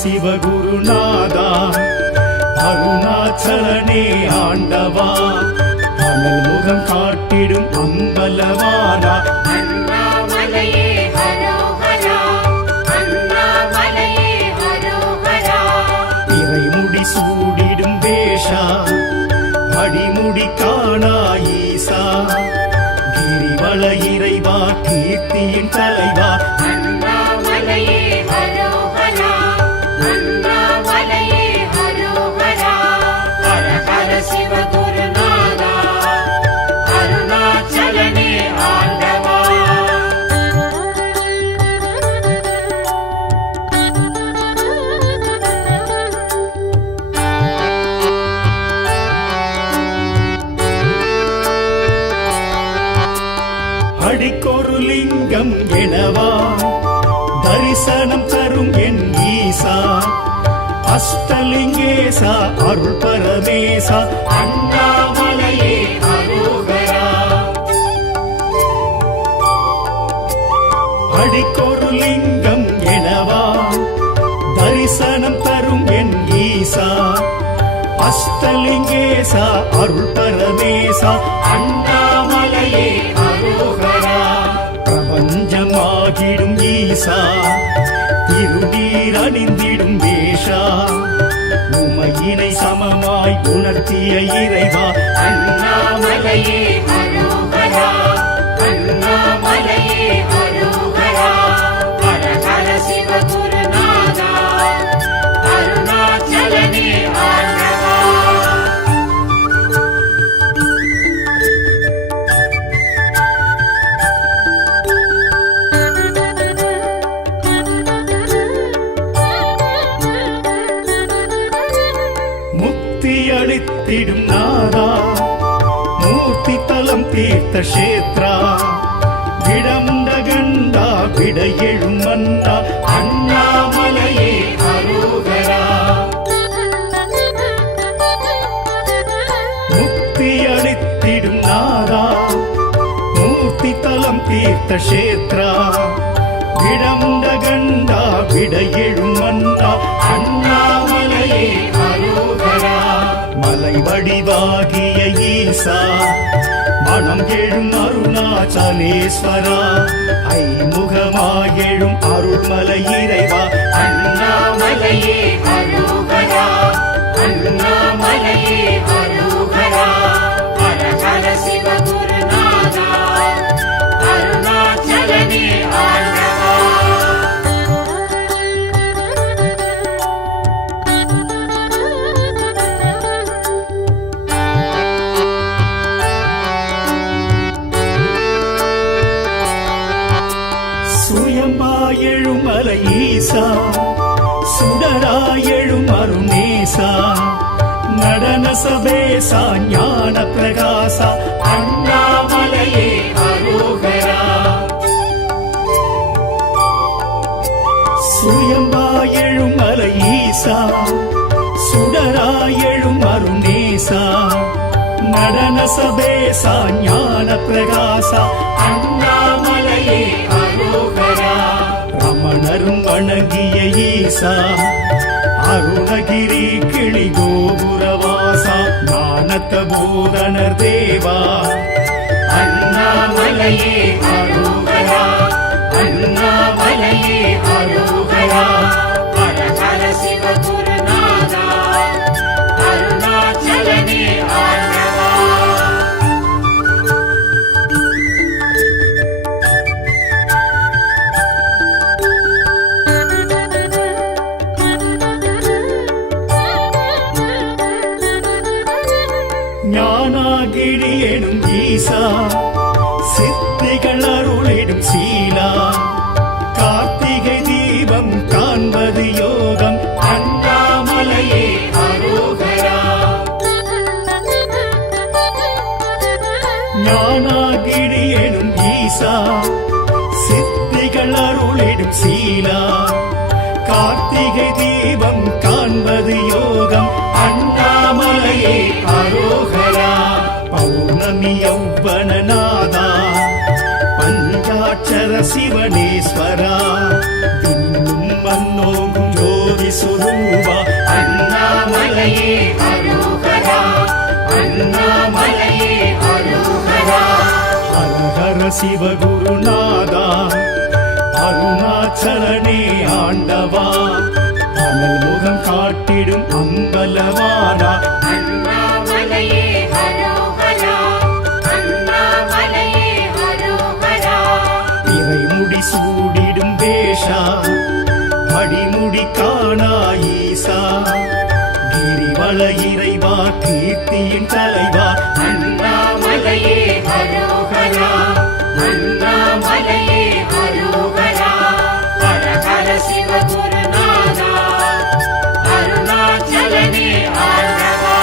சிவகுருநாதா அருணாச்சலனே ஆண்டவா அனல் முகம் காட்டிடும் அம்பலவானா அண்ணாமலையே ஹரோஹரா அண்ணாமலையே ஹரோஹரா இறைமுடி சூடிடும் வேஷா அடிமுடி காணா ஈசா கிரிவல இறைவா கீர்த்தியின் தலைவா அண்ணாமலையே ஹரோஹரா அண்ணாமலையே ஹரோஹரா ஹர ஹர சிவகுருநாதா அருணாச்சலனே ஆண்டவா அடிக்கொரு லிங்கம் எனவா தரிசனம் தரும் என் ஈசா அஷ்டலிங்கேசா அருள் பரமேசா அண்ணாமலையே ஹரோஹரா அடிக்கொரு லிங்கம் எனவா தரிசனம் தரும் என் ஈசா அஷ்டலிங்கேசா அருள் பரமேசா அண்ணாமலையே ஹரோஹரா பிரபஞ்சமாகிடும் ஈசா திருநீர் அணிந்திடும் வேஷா உமையினை சமமாய் உணர்த்திய இறைவா அண்ணாமலையே ஹரோஹரா அண்ணாமலையே ஹரோஹரா ஹர ஹர சிவகுருநாதா அருணாச்சலனே ஆண்டவா முக்தி அளித்திடும் நாதா மூர்த்தி தலம் தீர்த்த கஷேத்ரா விடமுண்ட கண்டா விட எழும் மன்னா அண்ணாமலையே ஹரோஹரா முக்தி அளித்திடும் நாதா மூர்த்தி தலம் தீர்த்த கஷேத்ரா விடமுண்ட கண்டா விட எழும் மன்னா அண்ணாமலையே ஹரோஹரா மலை வடிவாகிய ஈசா மனம் எழும் அருணாச்சலேஸ்வரா ஐமுகமாயெழும் அருள்மலை இறைவா அண்ணாமலையே ஹரோஹரா அண்ணாமலையே ஹரோஹரா ஹர ஹர சிவகுருநாதா அருணாச்சலனே ஆண்டவா சுயமாயெழும் மலை ஈசா சுடராயெழும் அருணேசா நடன சபேசா ஞான பிரகாசா அண்ணாமலையே ஹரோஹரா சுயமாயெழும் மலை ஈசா சுடராயெழும் அருணேசா நடன சபேசா ஞான பிரகாசா அண்ணாமலையே ஹரோஹரா ரமணரும் வணங்கிய ஈசா அருணகிரி கிளி கோபுரவாசா ஞானத்த பூதனர் தேவா அண்ணாமலையே ஹரோஹரா அண்ணாமலையே ஹரோஹரா ஹர ஹர சிவகுருநாதா அருணாச்சலனே ஆண்டவா ஞானாகிரி எனும் ஈசா சித்திகள் அருளிடும் சீலா கார்த்திகை தீபம் காண்பது யோகம் அண்ணாமலையே ஹரோஹரா ஞானாகிரி எனும் ஈசா சித்திகள் அருளிடும் சீலா கார்த்திகை தீபம் காண்பது யோகம் அண்ணாமலையே ஹரோஹரா பௌர்ணமி யௌவனநாதா பஞ்சாட்சர சிவனேஸ்வரா விண்ணும் மண்ணோங்கும் ஜோதி சுரூபா அண்ணாமலையே அரோகரா அண்ணாமலையே அரோகரா ஹரஹர சிவகுருநாதா அருணாச்சலனே ஆண்டவா அனல் முகம் காட்டிடும் அம்பலவானா அண்ணாமலையே அரோகரா அண்ணாமலையே அரோகரா இறைமுடி சூடிடும் வேஷா அடிமுடி காணா ஈசா கிரிவல இறைவா கீர்த்தியின் தலைவா அண்ணாமலையே அரோகரா அண்ணாமலையே அரோகரா ஹரஹர சிவகுருநாதா அருணாச்சலனே ஆண்டவா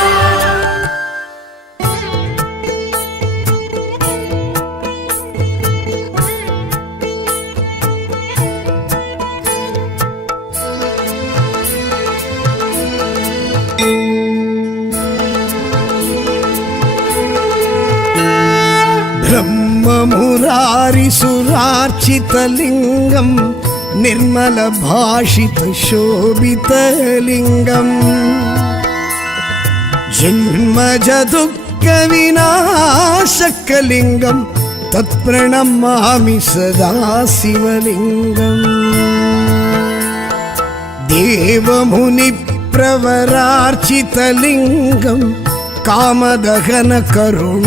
ब्रह्ममुरारिसुरार्चितलिङ्गं निर्मलभाषितशोभितलिङ्गम् जन्मजदुःखविनाशकलिङ्गं तत्प्रणमामि सदा शिवलिङ्गम् देवमुनिप्रवरार्चितलिङ्गम् कामदहन करुणाकरलिङ्गम्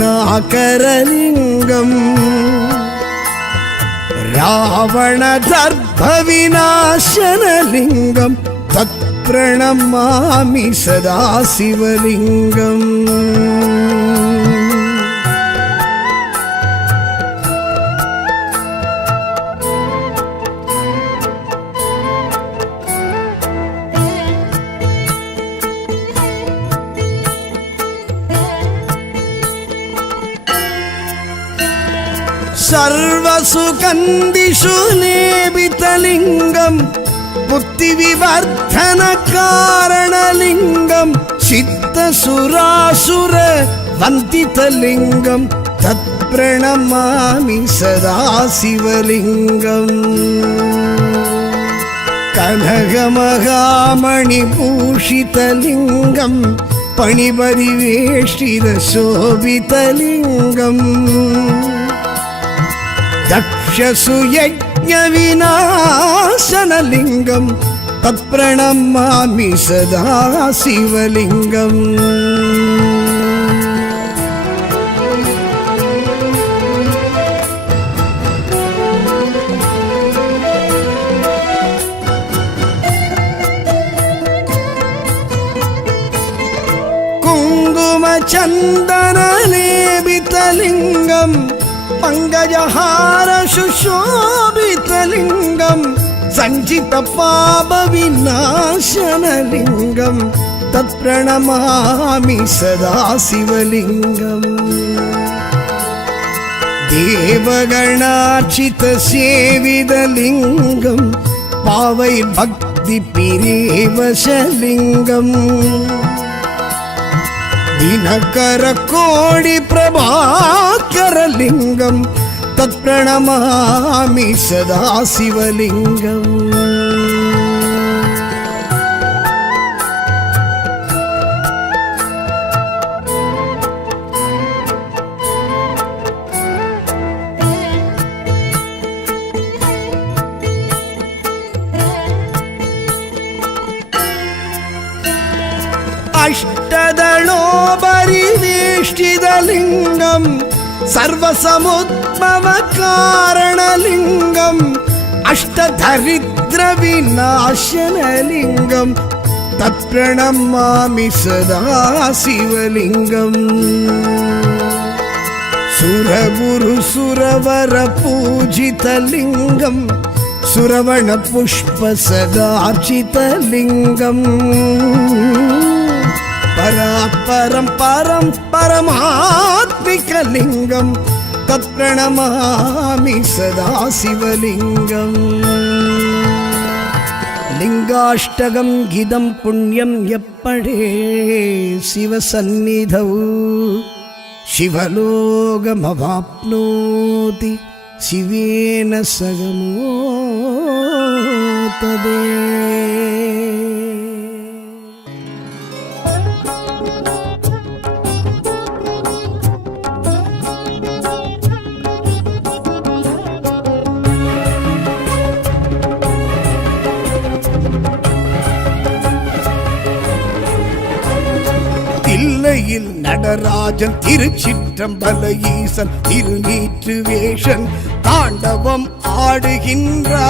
रावणदर्भविनाशनलिङ्गं तत्प्रणमामि सदा शिवलिङ्गम् सर्वसुगन्धिषु लेपितलिङ्गं बुद्धिविवर्धनकारणलिङ्गं चित्तसुरासुर वन्दितलिङ्गं तत्प्रणमामि सदा शिवलिङ्गम् कनकमहामणिभूषितलिङ्गं पणिपरिवेष्टितशोभितलिङ्गम् दक्षसुयज्ञविनाशनलिङ्गं तत्प्रणमामि सदा शिवलिङ्गम् कुङ्कुमचन्दनलेपितलिङ्गं पंकजहार सुशोभितलिङ्गं सञ्चितपापविनाशनलिङ्गं तत्प्रणमामि सदा शिवलिङ्गम् देवगणार्चितसेवितलिङ्गं पावैर्भक्तिपिरेवशलिङ्गम् दिनकरकोटिप्रभाकरलिङ्गं तत्प्रणमामि सदा शिवलिङ्गम् अष्टदलोपरिवेष्टितलिङ्गं सर्वसमुद्भवकारणलिङ्गम् अष्टदरिद्रविनाशनलिङ्गं तत्प्रणमामि सदा शिवलिङ्गम् सुरगुरुसुरवरपूजितलिङ्गं सुरवणपुष्पसदार्चितलिङ्गम् परात्परं परं परमात्मिकलिङ्गं तत्प्रणमामि सदा शिवलिङ्गम् लिङ्गाष्टकं गिदं पुण्यं यप्पडे शिवसन्निधौ शिवलोकमवाप्नोति शिवेन सह मोदते। நடராஜன் திருச்சிற்றம்பல ஈசன் திருநீற்று வேஷன் தாண்டவம் ஆடுகின்றான்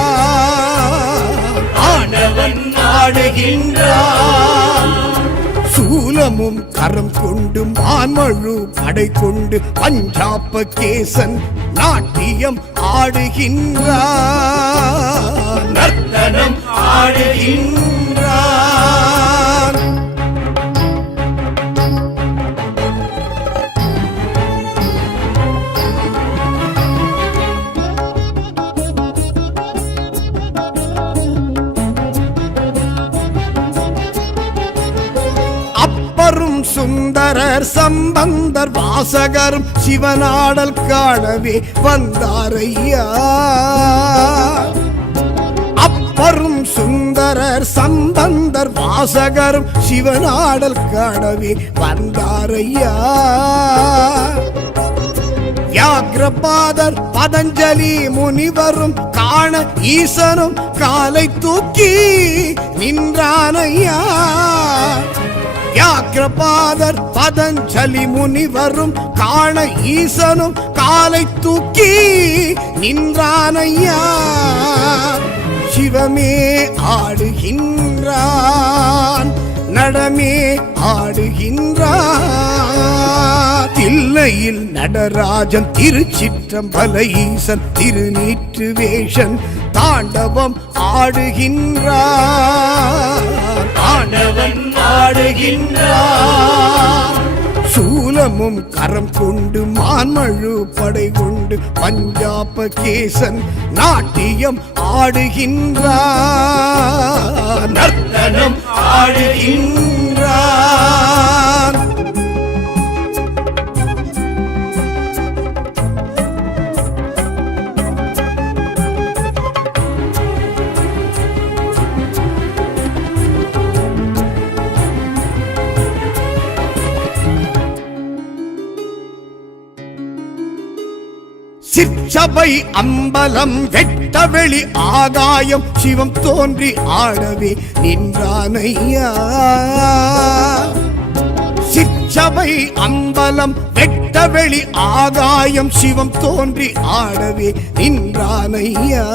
ஆண்டவன் ஆடுகின்றான் சூலமும் கரம் கொண்டு மான்மழு படை கொண்டு பஞ்சாப கேசன் நாட்டியம் ஆடுகின்றான் நர்த்தனம் ஆடுகின்றான் அப்பரும் சுந்தரர் சம்பந்தர் வாசகரும் சிவனாடல் காணவே வந்தாரையா அப்பரும் சுந்தரர் சம்பந்தர் வாசகரும் சிவனாடல் காணவே வந்தாரையா வியாக்ரபாதர் பதஞ்சலி முனிவரும் காண ஈசனும் காலை தூக்கி நின்றானையா வியாக்ரபாதர் பதஞ்சலி முனிவரும் காண ஈசனும் காலை தூக்கி நின்றானையா சிவமே ஆடுகின்றான் நடமே ஆடுகின்றான் தில்லையில் நடராஜன் திருச்சிற்றம்பல ஈசன் திருநீற்று வேஷன் தாண்டவம் ஆடுகின்றான் ஆண்டவன் ஆடுகின்றான் சூலமும் கரம் கொண்டு மான்மழு படை கொண்டு பஞ்சாப கேசன் நாட்டியம் ஆடுகின்றான் நர்த்தனம் ஆடுகின்றான் சிற்சபை அம்பலம் வெட்டவெளி ஆகாயம் சிவம் தோன்றி ஆடவே நின்றானையா சிற்சபை அம்பலம் வெட்டவெளி ஆகாயம் சிவம் தோன்றி ஆடவே நின்றானையா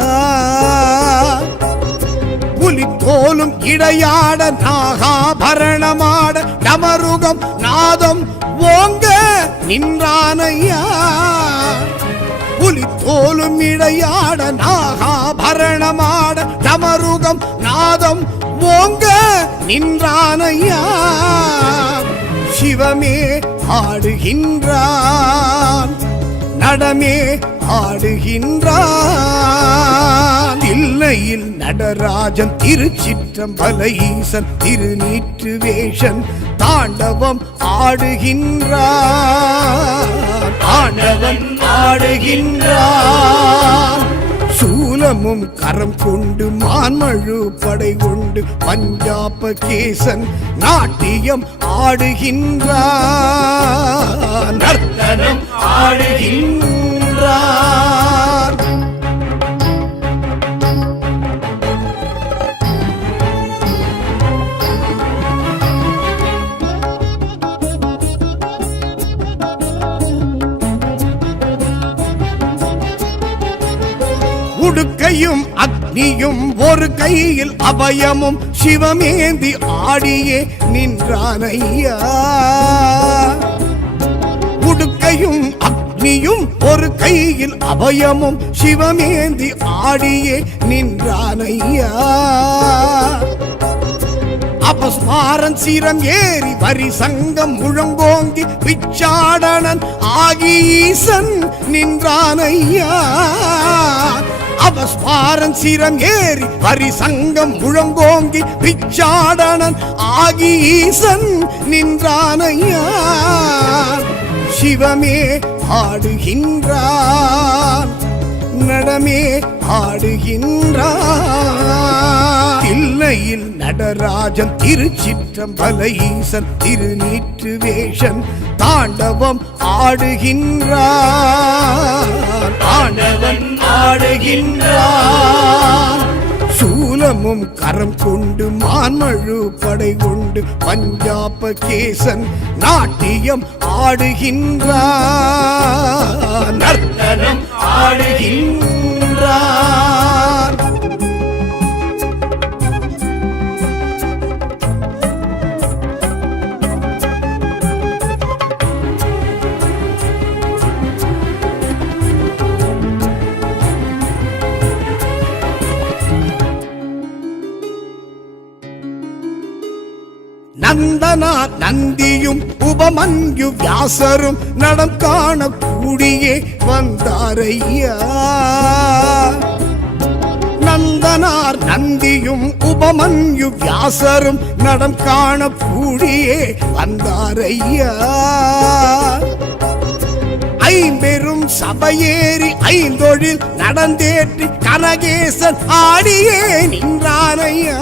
புலி தோலும் இடையாட நாகாபரணமாட டமருகம் நாதம் ஓங்க நின்றானையா புலி தோலும் இடையாட நாகாபரணமாட டமருகம் நாதம் ஓங்க நின்றானையா சிவமே ஆடுகின்றான் நடமே ஆடுகின்றான் இல்லையில் நடராஜன் திருச்சிற்றம்பல ஈசன் திருநீற்று வேஷன் தாண்டவம் ஆடுகின்றான் ஆண்டவன் ஆடுகின்றான் சூலமும் கரம் கொண்டு மான்மழு படை கொண்டு பஞ்சாப கேசன் நாட்டியம் ஆடுகின்றான் நர்த்தனம் ஆடுகின்றான் உடுக்கையும் அக்னியும் ஒரு கையில் அபயமும் சிவமேந்தி ஆடியே நின்றானையா உடுக்கையும் அக்னியும் ஒரு கையில் அபயமும் சிவமேந்தி ஆடியே நின்றானையா அபஸ்மாரன் சீரம் ஏறி வரி சங்கம் முழங்கோங்கி பிச்சாடனன் ஆகி ஈசன் நின்றானையா அபஸ்மாரன் சீரம் ஏறி வரி சங்கம் முழங்கோங்கி பிச்சாடனன் ஆகி ஈசன் நின்றானையா சிவமே ஆடுகின்றான் நடமே ஆடுகின்றான் இல்லையில் நடராஜன் திருச்சிற்றம்பல ஈசன் திருநீற்று வேஷன் தாண்டவம் ஆடுகின்றான் ஆண்டவன் ஆடுகின்றான் சூலம் சூலமும் கரம் கொண்டு மான்மழு படை கொண்டு பஞ்சாப கேசன் நாட்டியம் ஆடுகின்றான், நர்த்தனம் ஆடுகின்றான். நந்தனா நந்தியும் உபமன்யு வியாசரும் நடம் காண கூடியே வந்தாரையா. நந்தனார் நந்தியும் உபமன்யு வியாசரும் நடம் காண கூடியே வந்தாரையா. ஐம்பெரும் சபையேறி ஐந்தொழில் நடந்தேற்றி கனகேசன் ஆடியே நின்றானையா.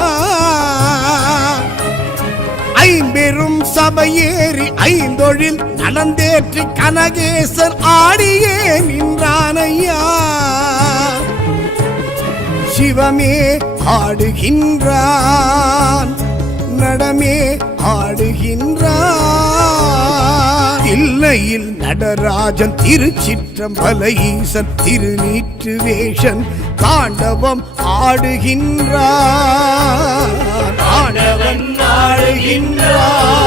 ஐம்பெரும் சபையேறி ஐந்தொழில் நடந்தேற்றி கனகேசர் ஆடியே நின்றானையா. சிவமே ஆடுகின்றான், நடமே ஆடுகின்றான். இல்லையில் நடராஜன் திருச்சிற்றம்பல ஈசன் திருநீற்று வேஷன் தாண்டவம் ஆடுகின்றான், ஆண்டவன் ஆடுகின்றான்.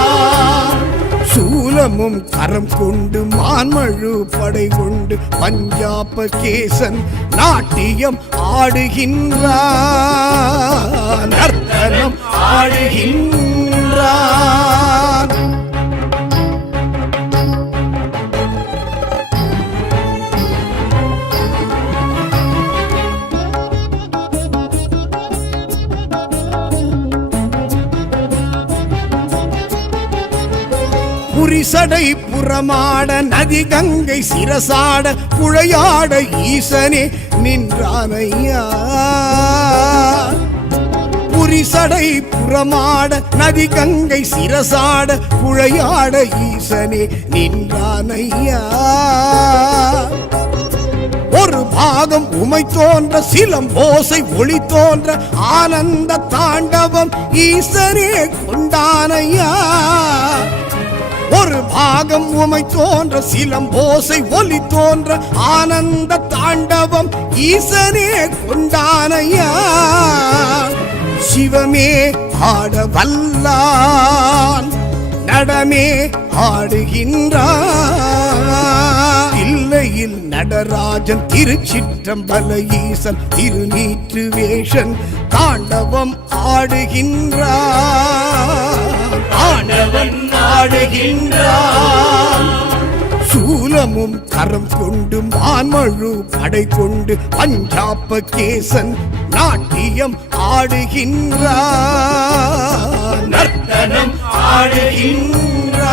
சூலமும் கரம் கொண்டு மான்மழு படை கொண்டு பஞ்சாப கேசன் நாட்டியம் ஆடுகின்றான், நர்த்தனம் ஆடுகின்றான். புரிசடை புறமாட நதி கங்கை சிரசாட புழையாட ஈசனே நின்றானையா. புரிசடை புறமாட நதி கங்கை சிரசாட புழையாட ஈசனே நின்றானையா. ஒரு பாகம் உமை தோன்ற சிலம்போசை ஒளி தோன்ற ஆனந்த தாண்டவம் ஈசனே கொண்டானையா. ஒரு பாகம் உமை தோன்ற சிலம்போசை ஒலி தோன்ற ஆனந்த தாண்டவம் ஈசனே கொண்டானையா. சிவமே ஆட வல்லான், நடமே ஆடுகின்றான். இல்லையில் நடராஜன் திருச்சிற்றம்பல ஈசன் திருநீற்று வேஷன் தாண்டவம் ஆடுகின்றான், ஆண்டவன் ஆடுகின்றான். சூலமும் கரம் கொண்டு மான்மழு படை கொண்டு பஞ்சாப கேசன் நாட்டியம் ஆடுகின்றான், நர்த்தனம் ஆடுகின்றான்.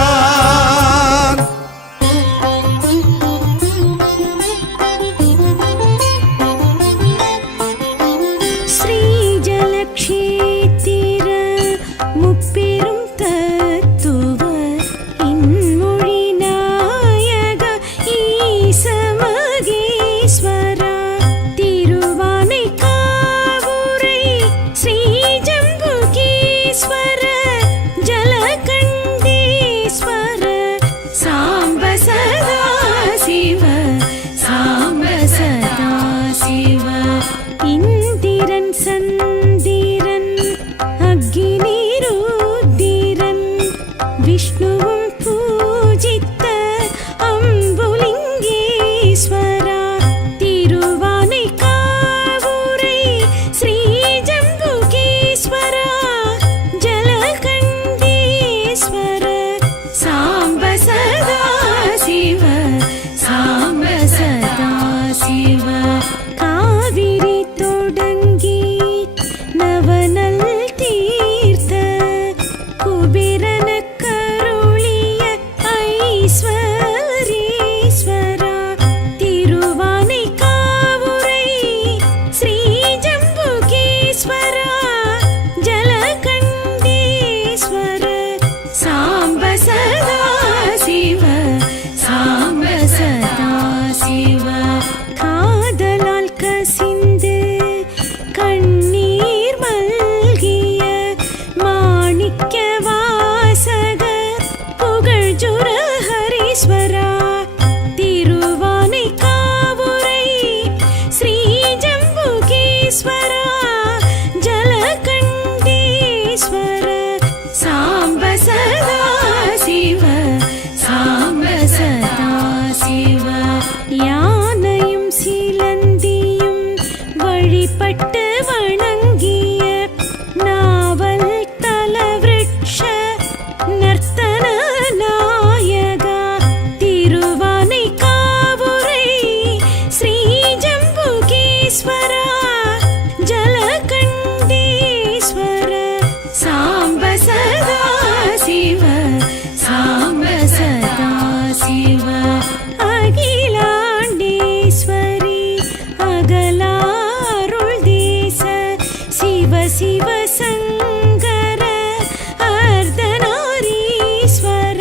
ஸ்ரீஜலக்ஷேத்திர முப்பெரும் சிந்த அடிபட்டு வணங்கிய நாவல் தலவிருட்ச நர்த்தன நாயகா திருவானை காவுரை ஸ்ரீ ஜம்புகேஸ்வரா ஜலகண்டீஸ்வர சாம்ப சதா சிவ சாம்ப சதா சிவ அகிலாண்டேஸ்வரி அகலாருள் தேச சிவ சிவ சங்கர அர்த்தநாரீஸ்வர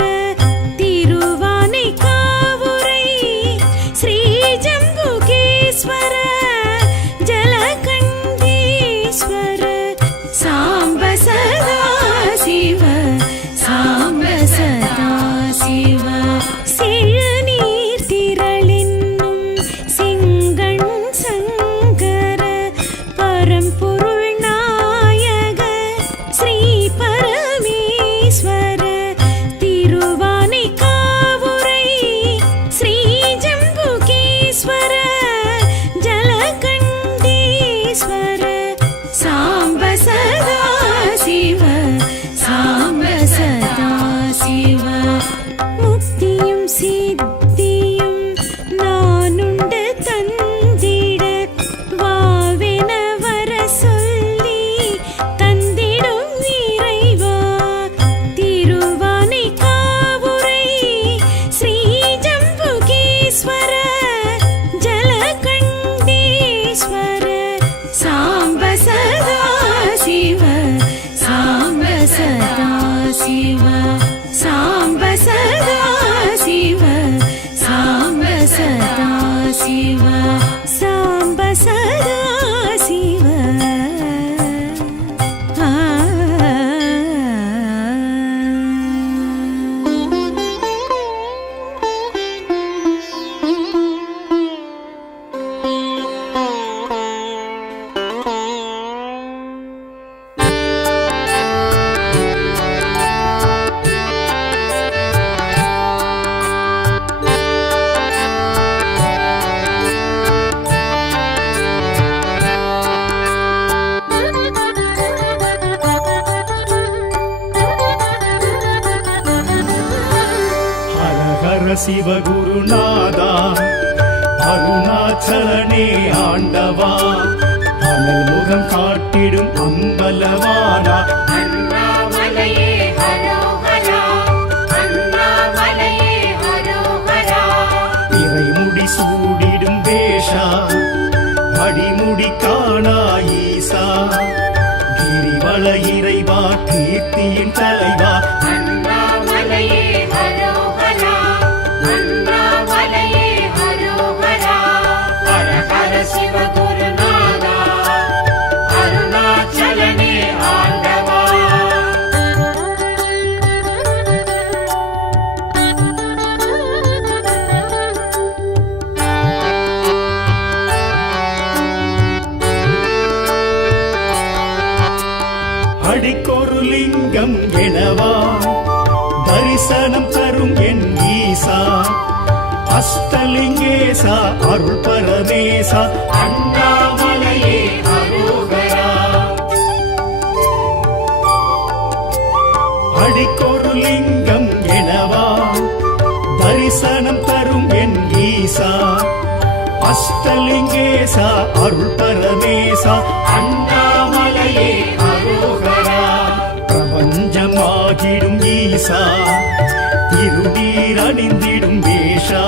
திருவானை காவுரை ஸ்ரீ ஜம்புகேஸ்வர ஜலகண்டீஸ்வர சாம்ப சதா சிவ சாம்ப சதா சிவ செழுநீர் திரளென்னும் செங்கண் சங்கர பரம்பொருள் நாயக ஸ்ரீ பரமேஸ்வர திருவானை காவுரை ஸ்ரீ ஜம்புகேஸ்வர ஜலகண்டீஸ்வர சாம்ப சதா சிவ சாம்ப சதா சிவ முக்தியும் சித்தியும் நானுண்டு தந்திட வாவென வர சொல்லி தந்திடும் இறைவா திருவானை காவுரை ஸ்ரீ ஜம்புகேஸ்வர ஜலகண்டீஸ்வர சாம்ப சதா சிவ சாம்ப சதா சிவ சாம்ப சதா சிவ சாம்ப சதா சிவ சாம்ப சதா சிவ ஹர ஹர சிவகுருநாதா அருணாச்சலனே ஆண்டவா அனல் முகம் காட்டிடும் அம்பலவானா அண்ணாமலையே ஹரோஹரா அண்ணாமலையே ஹரோஹரா இறைமுடி சூடிடும் வேஷா அடிமுடி காணா ஈசா கிரிவல இறைவா கீர்த்தியின் தலைவா அண்ணாமலையே ஹரோஹரா அண்ணாமலையே ஹரோஹரா ஹர ஹர சிவகுருநாதா அருணாச்சலனே ஆண்டவா அடிக்கொரு லிங்கம் எனவா தரிசனம் தரும் என் ஈசா அஷ்டலிங்கேசா அருள் பரமேசா அண்ணாமலையே ஹரோஹரா அடிக்கொரு லிங்கம் எனவா தரிசனம் தரும் என் ஈசா அஷ்டலிங்கேசா அருள் பரமேசா அண்ணாமலையே ஹரோஹரா பிரபஞ்சமாகிடும் ஈசா திருநீர் அணிந்திடும் வேஷா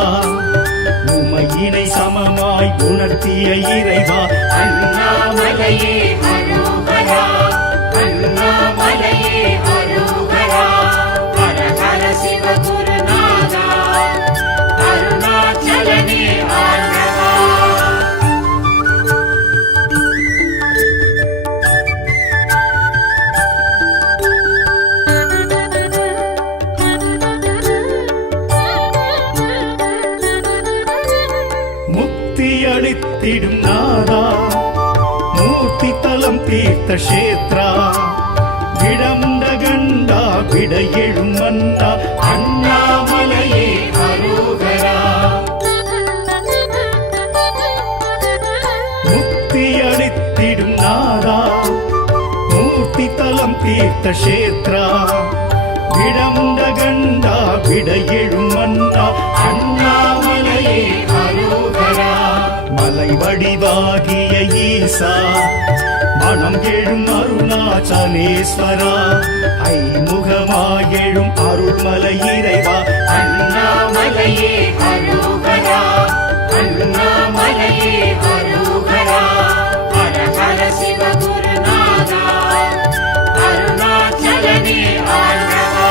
உமையினை சமமாய் உணர்த்திய இறைவா அண்ணாமலையே ஹரோஹரா அண்ணாமலையே ஹரோஹரா ஹர ஹர சிவகுருநாதா அருணாச்சலனே ஆண்டவா முக்தி அளித்திடும் நாதா மூர்த்தி தலம் தீர்த்த கஷேத்ரா விடமுண்ட கண்டா விட எழும் மன்னா அண்ணாமலையே ஹரோஹரா முக்தி அளித்த நாதா மூர்த்தி தலம் தீர்த்த கஷேத்ரா விடமுண்ட கண்டா விடையெழும் மன்னா அண்ணாமலையே அரோகரா மலை வடிவாகிய ஈசா மனம் எழும் அருணாச்சலேஸ்வரா ஐமுகமாயெழும் அருள்மலை இறைவா அண்ணாமலையே அரோகரா அண்ணாமலையே அரோகரா ஹர ஹர சிவ குருநாதா அருணாச்சலனே ஆண்டவா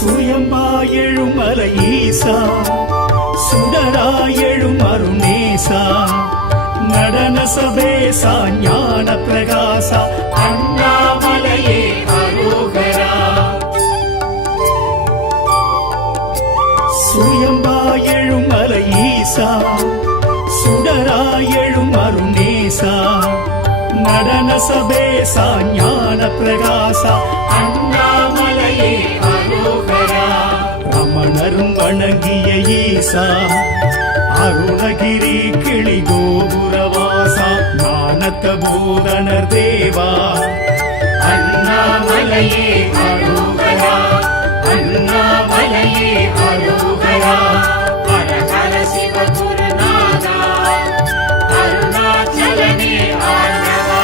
சுயமாயெழும் மலை ஈசா சுடராயெழும் அருணேசா நடன சபேசா ஞான பிரகாசா அண்ணாமலையே அரோகரா சுயம்பாயெழும் மலை ஈசா சுடராயெழும் அருணேசா நடன சபேசா ஞான பிரகாசா அண்ணாமலையே அரோகரா ரமணரும் வணங்கிய ஈசா அருணகிரி கிளி கோபுரவாசா ஞானத்த பூதனர் தேவா அண்ணாமலையே அரோகரா அண்ணாமலையே அரோகரா ஹர ஹர சிவ குருநாதா அருணாச்சலனே ஆண்டவா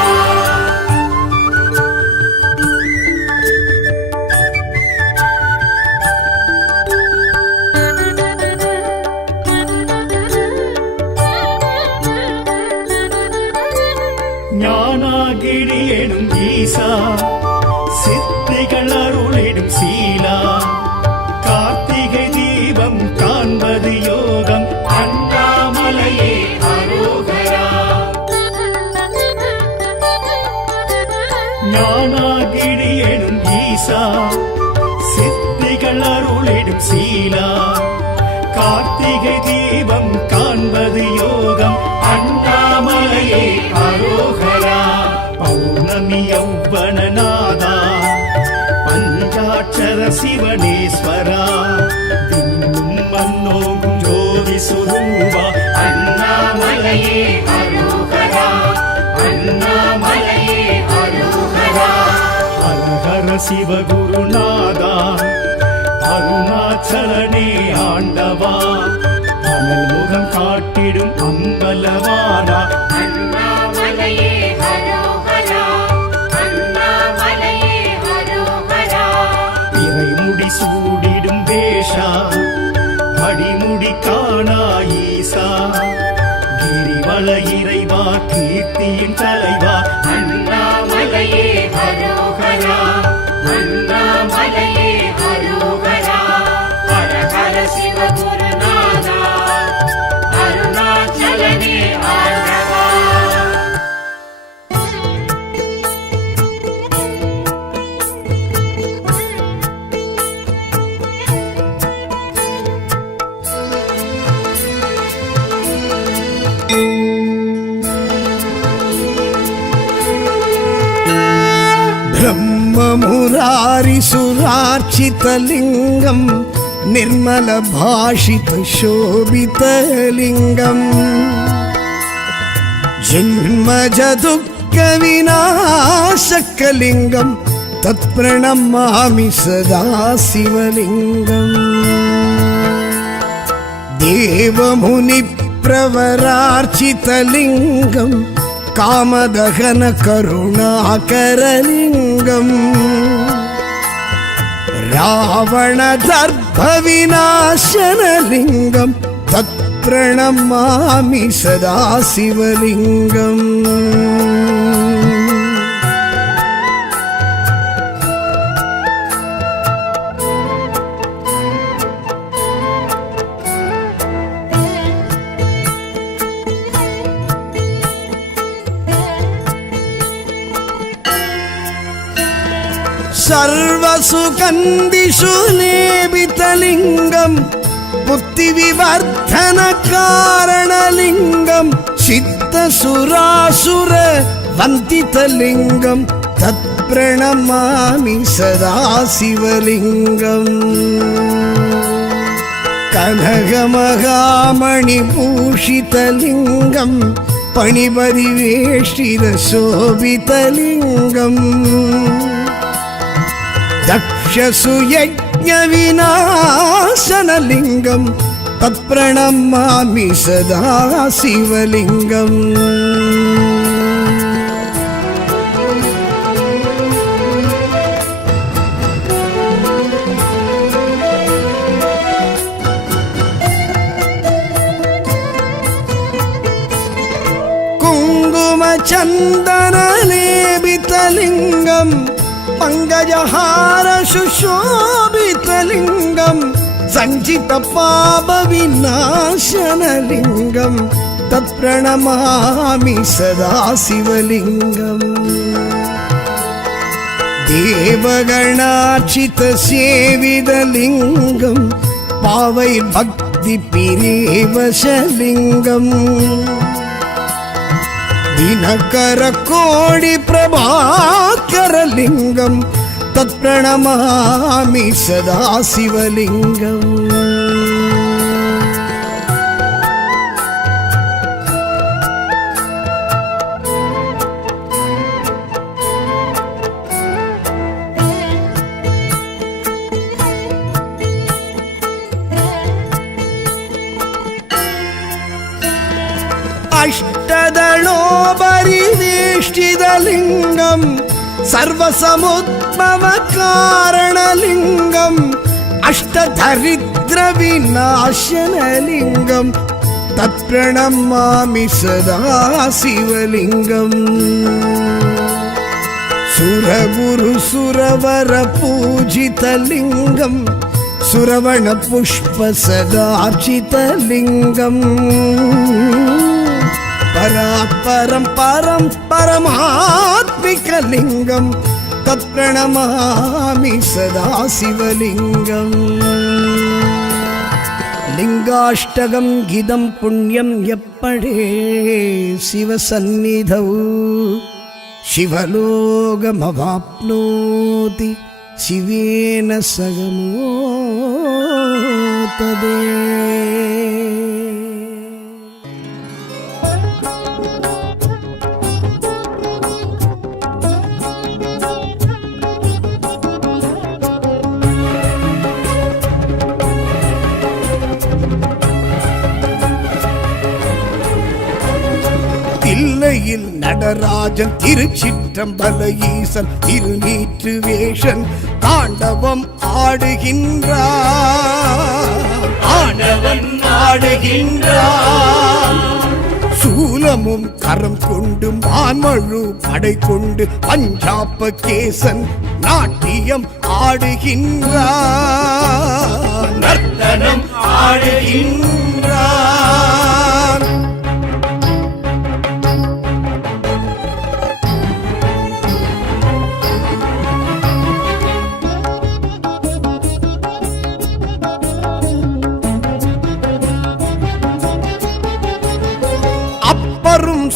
ஞானாகிரி எனும் ஈசா சித்திகள் அருளிடும் சீலா கார்த்திகை தீபம் காண்பது யோகம் அண்ணாமலையே அரோகரா ஞானாகிரி எனும் ஈசா சித்திகள் அருளிடும் சீலா கார்த்திகை தீபம் காண்பது யோகம் அண்ணாமலையே அரோகரா பௌர்ணமி யௌவனநாதா பஞ்சாட்சர சிவனேஸ்வரா தின்னும் மன்னோகும் ஜோதி சுரூபா அண்ணாமலையே அரோகரா அண்ணாமலையே அரோகரா ஹர ஹர சிவகுருநாதா அருணாச்சலனே ஆண்டவா அனல் முகம் காட்டிடும் அம்பலவானா அண்ணாமலையே அரோகரா அண்ணாமலையே அரோகரா இறைமுடி சூடிடும் வேஷா அடிமுடி காணா ஈசா கிரிவல இறைவா கீர்த்தியின் தலைவா அண்ணாமலையே அரோகரா அண்ணாமலையே அரோகரா ஹர ஹர சிவ குருநாதா அருணாச்சலனே ஆண்டவா ब्रह्ममुरारिसुरार्चितलिङ्गं निर्मलभाषितशोभितलिङ्गम् जन्मजदुःखविनाशकलिङ्गं तत्प्रणमामि सदा शिवलिङ्गम् देवमुनिप्रवरार्चितलिङ्गम् कामदहन करुणाकरलिङ्गम् रावणदर्भविनाशनलिङ्गं तत्प्रणमामि सदा शिवलिङ्गम् सर्वसुगन्धिषु लेपितलिङ्गं बुद्धिविवर्धनकारणलिङ्गं सिद्धसुरासुर वन्दितलिङ्गं தத் பிரணமாமி சதா சிவலிங்கம். கனகமகாமணி பூஷிதலிங்கம் பணிபரிவேஷ்டித சோபிதலிங்கம். தக்ஷசுயஜ்ஞ விநாசனலிங்கம் தத் பிரணமாமி சதா சிவலிங்கம். चन्दनलेपितलिङ्गं पङ्कजहारशुशोभितलिङ्गं सञ्चितपापविनाशनलिङ्गं तत्प्रणमामि सदा शिवलिङ्गम्. देवगणार्चितसेवितलिङ्गं पावैर्भक्तिपिरेवशलिङ्गम्. दिनकर कोडि प्रभाकरलिङ्गं तत् प्रणमामि सदा शिवलिङ्गम्. अष्टदलोपरिवेष्टितलिङ्गं सर्वसमुद्भवकारणलिङ्गम् अष्टदरिद्रविनाशनलिङ्गं तत् प्रणमामि सदा शिवलिङ्गम्. सुरगुरुसुरवरपूजितलिङ्गं सुरवणपुष्पसदार्चितलिङ्गम्. परात्परं परं परमात्मिकलिङ्गं तत् प्रणमामि सदा शिवलिङ्गम्. लिङ्गाष्टकं गिदं पुण्यं यप्पडे शिवसन्निधौ शिवलोकमवाप्नोति शिवेन सगमोतदे. தில்லையில் நடராஜன் திருச்சிற்றம்பல ஈசன் திருநீற்று வேஷன் தாண்டவம் ஆடுகின்றான். சூலமும் கரம் கொண்டு மான்மழு படை கொண்டு பஞ்சாப கேசன் நாட்டியம் ஆடுகின்றான். நர்த்தனம் ஆடுகின்றான்.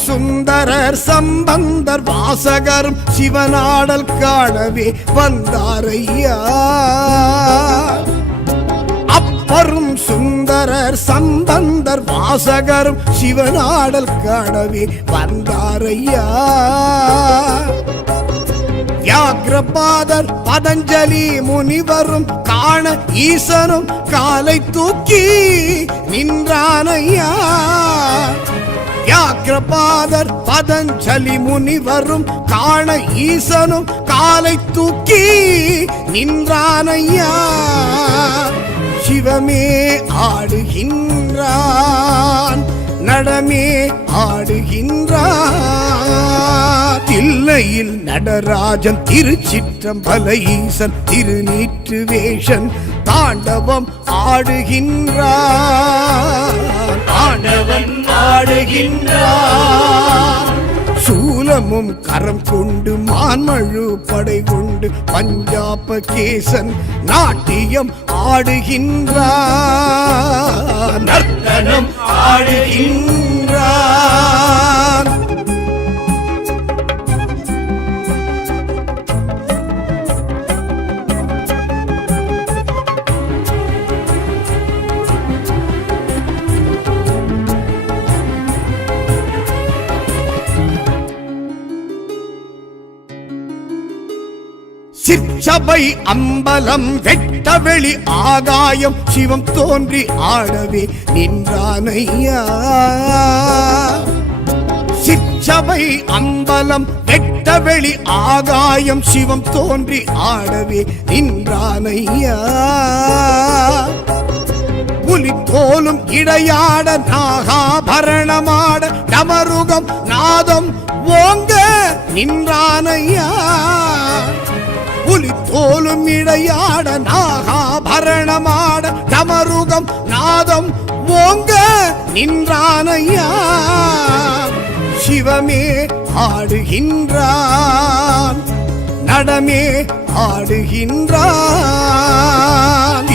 சுந்தரர் சம்பந்தர் வாசகரும் சிவனாடல் காணவே வந்தாரையா. அப்பரும் சுந்தரர் சம்பந்தர் வாசகரும் சிவனாடல் காணவே வந்தாரையா. வியாக்ரபாதர் பதஞ்சலி முனிவரும் காண ஈசனும் காலை தூக்கி நின்றானையா. வியாக்ரபாதர் பதஞ்சலி முனிவரும் காண ஈசனும் காலை தூக்கி நின்றானையா. சிவமே ஆடுகின்றான், நடமே ஆடுகின்றான். தில்லையில் நடராஜன் திருச்சிற்றம்பல ஈசன் திருநீற்று வேஷன் தாண்டவம் ஆடுகின்றான். ஆண்டவன் ஆடுகின்றான். சூலமும் கரம் கொண்டு மான்மழு படை கொண்டு பஞ்சாப கேசன் நாட்டியம் ஆடுகின்றான். நர்த்தனம் ஆடுகின்றான். சிற்சபை அம்பலம் வெட்டவெளி ஆகாயம் சிவம் தோன்றி ஆடவே நின்றானையா. சிற்சபை அம்பலம் வெட்டவெளி ஆகாயம் சிவம் தோன்றி ஆடவே நின்றானையா. புலி போலும் இடையாட நாகாபரணமாட டமருகம் நாதம் ஓங்க நின்றானையா. புலி போலும் இடையாட நாகாபரணமாட டமருகம் நாதம் ஓங்க நின்றானையா. சிவமே ஆடுகின்றான், நடமே ஆடுகின்றான்.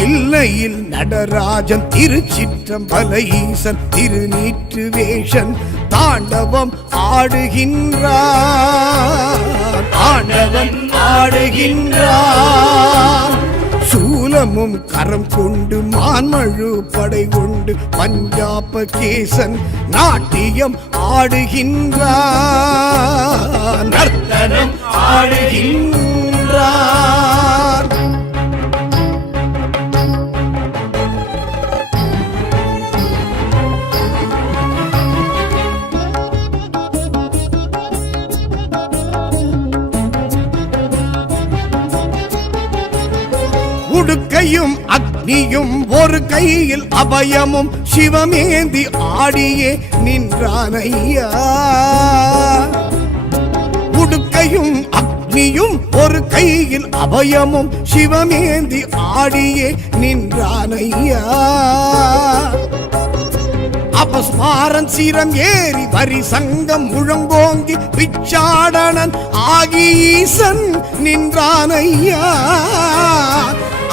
இல்லையில் நடராஜன் திருச்சிற்றம்பல ஈசன் திருநீற்று வேஷன் தாண்டவம் ஆடுகின்றான். ஆண்டவன் ஆடுகின்றான். சூலமும் கரம் கொண்டு மான்மழு படை கொண்டு பஞ்சாப கேசன் நாட்டியம் ஆடுகின்றான். நர்த்தனம் ஆடுகின்றான். உடுக்கையும் அக்னியும் ஒரு கையில் அபயமும் சிவமேந்தி ஆடியே நின்றானையா. உடுக்கையும் அக்னியும் ஒரு கையில் அபயமும் சிவமேந்தி ஆடியே நின்றானையா. அபஸ்மாரன் சிரம் ஏறி வரி சங்கம் முழங்கோங்கி பிச்சாடனன் ஆகி ஈசன் நின்றானையா.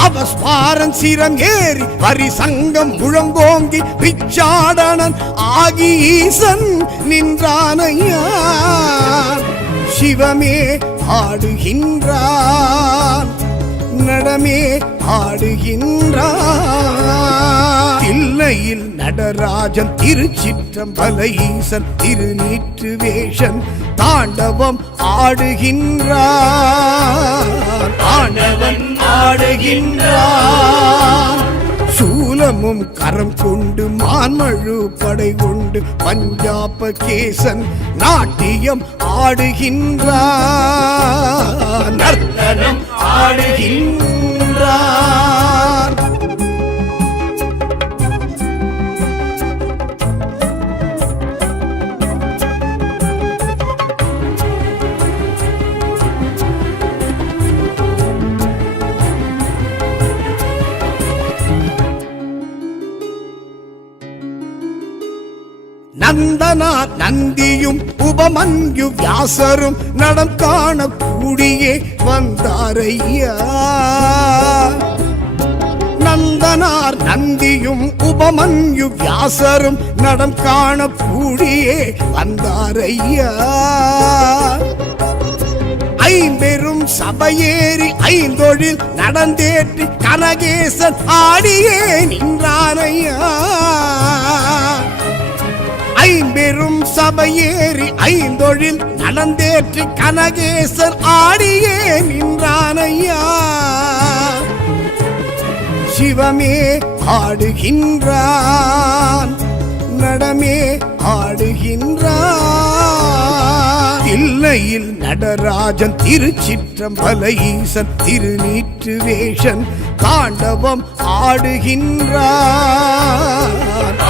அபஸ்மாரன் சிரம் ஏறி வரி சங்கம் முழங்கோங்கி பிச்சாடனன் ஆகி ஈசன் நின்றானையா. சிவமே ஆடுகின்றான், நடமே ஆடுகின்றான். இல்லையில் நடராஜன் திருச்சிற்றம்பல ஈசன் திருநீற்று வேஷன் தாண்டவம் ஆடுகின்றான். ஆண்டவன் ஆடுகின்றான். சூலமும் கரம் கொண்டு மான்மழு படை கொண்டு பஞ்சாப கேசன் நாட்டியம் ஆடுகின்றான். நர்த்தனம் ஆடுகின்றான். நந்தனா நந்தியும் உபமன்யு வியாசரும் நடம் காண கூடியே வந்தாரையா. நந்தனார் நந்தியும் உபமன்யு வியாசரும் நடம் காண கூடியே வந்தாரையா. ஐம்பெரும் சபையேறி ஐந்தொழில் நடந்தேற்றி கனகேசன் ஆடியே நின்றானையா. ஐம்பெரும் சபையேறி ஐந்தொழில் நடந்தேற்றி கனகேசர் ஆடியே நின்றானையா. சிவமே ஆடுகின்றான், நடமே ஆடுகின்றான். இல்லையில் நடராஜன் திருச்சிற்றம்பல ஈசன் திருநீற்று வேஷன் தாண்டவம் ஆடுகின்றான்.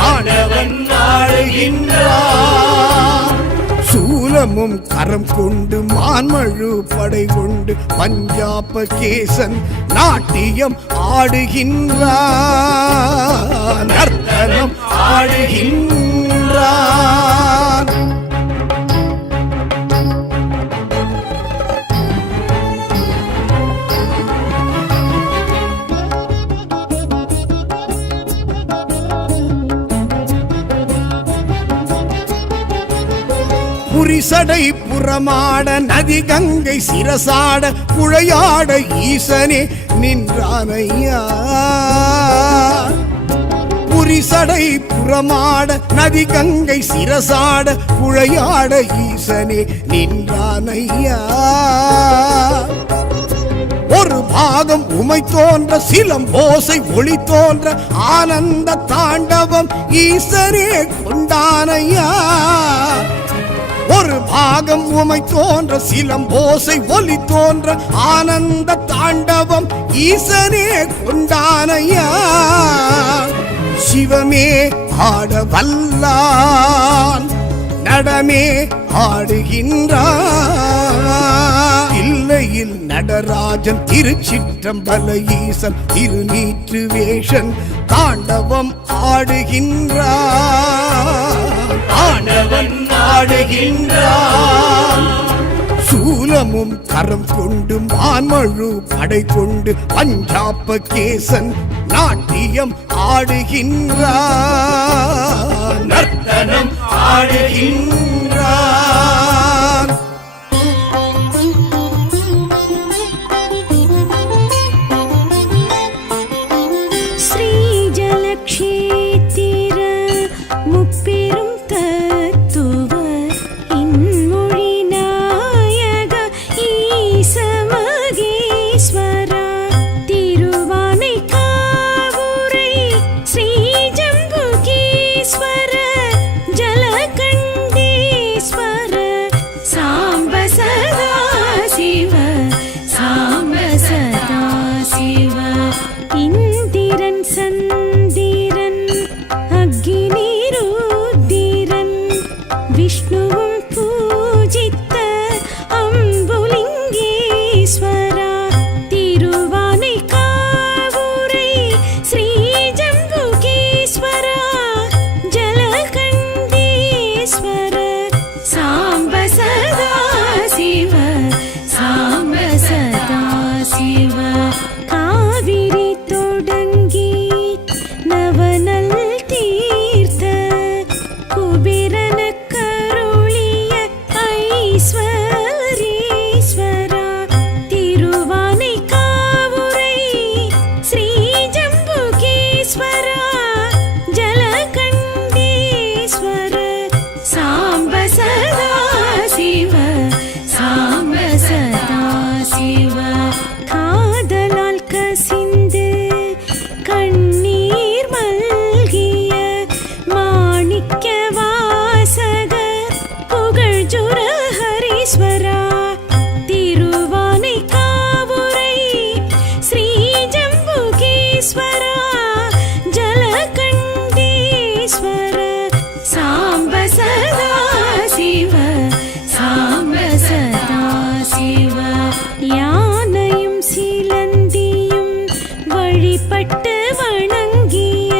ஆண்டவன் ஆடுகின்றான். சூலமும் கரம் கொண்டு மான்மழு படை கொண்டு பஞ்சாப கேசன் நாட்டியம் ஆடுகின்றான். நர்த்தனம் ஆடுகின்றான். புரிசடை புறமாட நதி கங்கை சிரசாட புழையாட ஈசனே நின்றானையா. புரிசடை புறமாட நதி கங்கை சிரசாட புழையாட ஈசனே நின்றானையா. பாகம் உமை தோன்ற சிலம்போசை ஒளி தோன்ற ஆனந்த தாண்டவம் ஈசனே கொண்டானையா. ஒரு பாகம் உமை தோன்ற சிலம்போசை ஒலி தோன்ற ஆனந்த தாண்டவம் ஈசனே கொண்டானையா. சிவமே ஆட வல்லான் நடமே ஆடுகின்றான். இல்லையில் நடராஜன் திருச்சிற்றம்பல ஈசன் திருநீற்று வேஷன் தாண்டவம் ஆடுகின்றான். தாண்டவன் ஆடுகின்றான். சூலமும் கரம் கொண்டு மான்மழு படை கொண்டு பஞ்சாப்ப கேசன் நாட்டியம் ஆடுகின்றான். நர்த்தனம் ஆடுகின்றான். ஸ்ரீஜலக்ஷேத்திர முப்பெரும் தத்துவ இன்மொழி நாயக ஈசமகேஸ்வரா திருவானைக்காவுரை ஸ்ரீஜம்புகேஸ்வர ஜலகண்டேஸ்வர சாம்ப சதா சிவ சாம்ப சதா சிவ இந்திரன் சந்திரன் அக்னி ருத்திரன் விஷ்ணுவும் பூஜித்த அம்புலிங்கேஸ்வரா திருவானைக்காவுரை ஸ்ரீஜம்புகேஸ்வரா ஜலகண்டேஸ்வர சாம்ப சதா சிவ சாம்ப சதா சிவ காவிரி தொடங்கி நவநல் தீர்த்த குபேரன கருளிய ஐஸ்வரீஸ்வரா திருவானைக்காவுரை ஸ்ரீஜம்புகேஸ்வரா ஜலகண்டேஸ்வர சாம்ப சதா சிவ சாம்ப சதா சிவ காதலால் கசிந்து கண்ணீர் மல்கிய மாணிக்க வாசக புகழ்ஜுர ஹரீஸ்வரா திருவானைக்காவுரை ஸ்ரீஜம்புகேஸ்வரா ஜலகண்டேஸ்வர சாம்ப சதா சிவ சாம்ப சதா சிவ யானையும் சிலந்தியும் வழிபட்டு வணங்கிய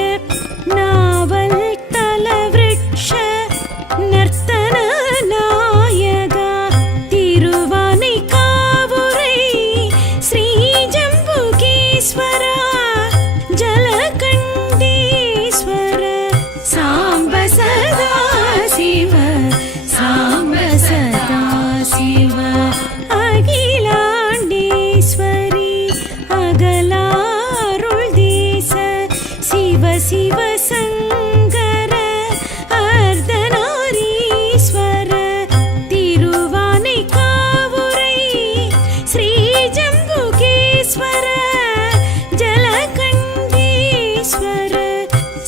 நாவல் தலவிருட்ச நர்த்தன நாயகா திருவானைக்காவுரை ஸ்ரீஜம்புகேஸ்வரா ஜலகண்டேஸ்வர சாம்ப சதா சிவ சாம்ப சதா சிவ அகிலாண்டேஸ்வரி அகலாருள் தேச சிவ சிவ சங்கர அர்த்தநாரீஸ்வர திருவானைக்காவுரை ஸ்ரீஜம்புகேஸ்வர ஜலகண்டேஸ்வர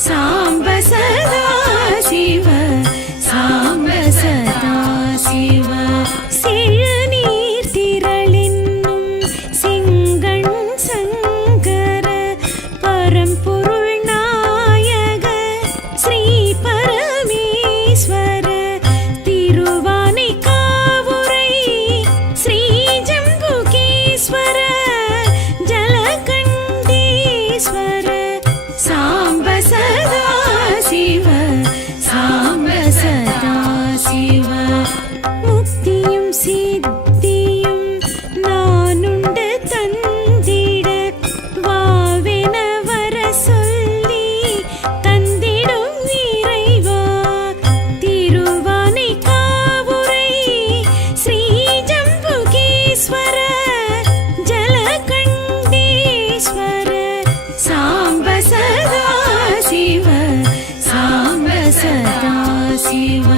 சாம்ப சதா சிவ சாம்ப சதா சிவ செழுநீர் திரளென்னும் செங்கண் சங்கர பரம்பொருள் நாயக ஸ்ரீ பரமேஸ்வர திருவானைக்காவுரை ஸ்ரீஜம்புகேஸ்வர ஜலகண்டேஸ்வர சாம்ப சதா சிவ சாம்ப சதா சிவ முக்தியும் சித்தியும் நானுண்டு தந்திட வாவென வர சொல்லி தந்திடும் இறைவா திருவானைக்காவுரை ஸ்ரீஜம்புகேஸ்வர ஜலகண்டேஸ்வர சாம்ப சதா சிவ சாம்ப சதா சிவ